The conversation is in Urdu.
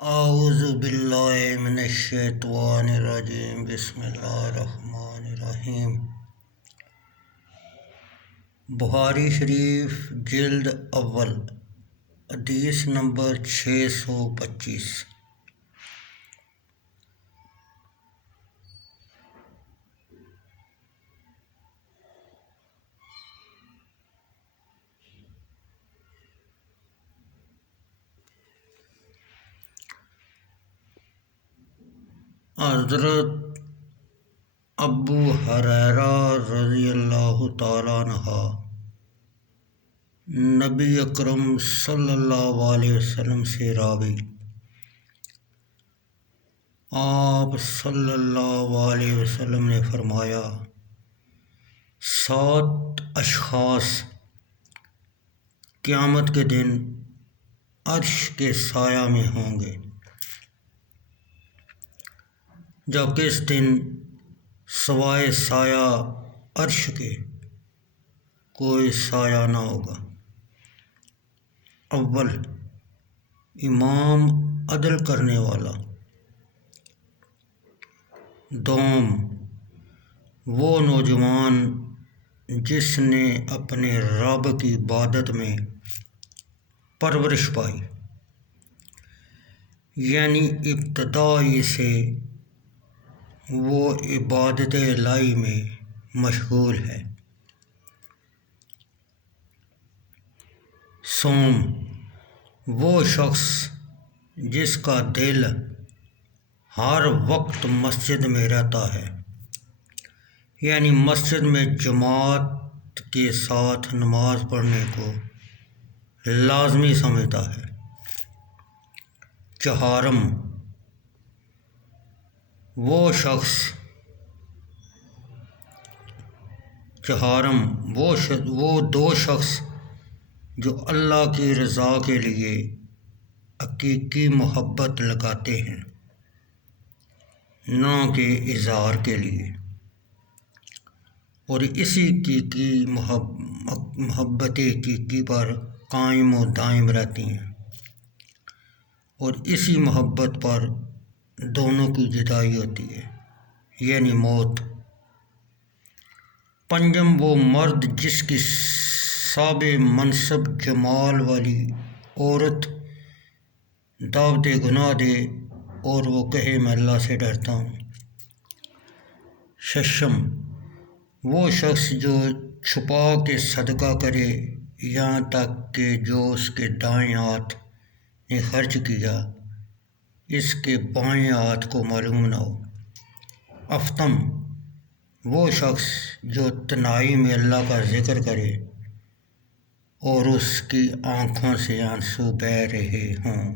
اعوذ باللہ من الشیطان الرجیم بسم اللہ الرحمن الرحیم۔ بخاری شریف جلد اول حدیث نمبر 625۔ حضرت ابو ہریرہ رضی اللہ تعالیٰ عنہ نبی اکرم صلی اللہ علیہ وسلم سے راوی، آپ صلی اللہ علیہ وسلم نے فرمایا، 7 اشخاص قیامت کے دن عرش کے سایہ میں ہوں گے، جبکہ اس دن سوائے سایہ عرش کے کوئی سایہ نہ ہوگا۔ اول، امام عدل کرنے والا۔ دوم، وہ نوجوان جس نے اپنے رب کی عبادت میں پرورش پائی، یعنی ابتدائی سے وہ عبادت الہی میں مشغول ہے۔ سوم، وہ شخص جس کا دل ہر وقت مسجد میں رہتا ہے، یعنی مسجد میں جماعت کے ساتھ نماز پڑھنے کو لازمی سمجھتا ہے۔ چہارم، وہ دو شخص جو اللہ کی رضا کے لیے حقیقی محبت لگاتے ہیں، نہ کہ اظہار کے لیے، اور اسی حقیقی محبت حقیقی پر قائم و دائم رہتی ہیں، اور اسی محبت پر دونوں کی جدائی ہوتی ہے، یعنی موت۔ پنجم، وہ مرد جس کی صاحب منصب جمال والی عورت دعوت گناہ دے اور وہ کہے میں اللہ سے ڈرتا ہوں۔ ششم، وہ شخص جو چھپا کے صدقہ کرے یہاں تک کہ جو اس کے دائیں ہاتھ نے خرچ کیا اس کے بائیں ہاتھ کو معلوم نہ ہو۔ ہفتم، وہ شخص جو تنہائی میں اللہ کا ذکر کرے اور اس کی آنکھوں سے آنسو بہہ رہے ہوں۔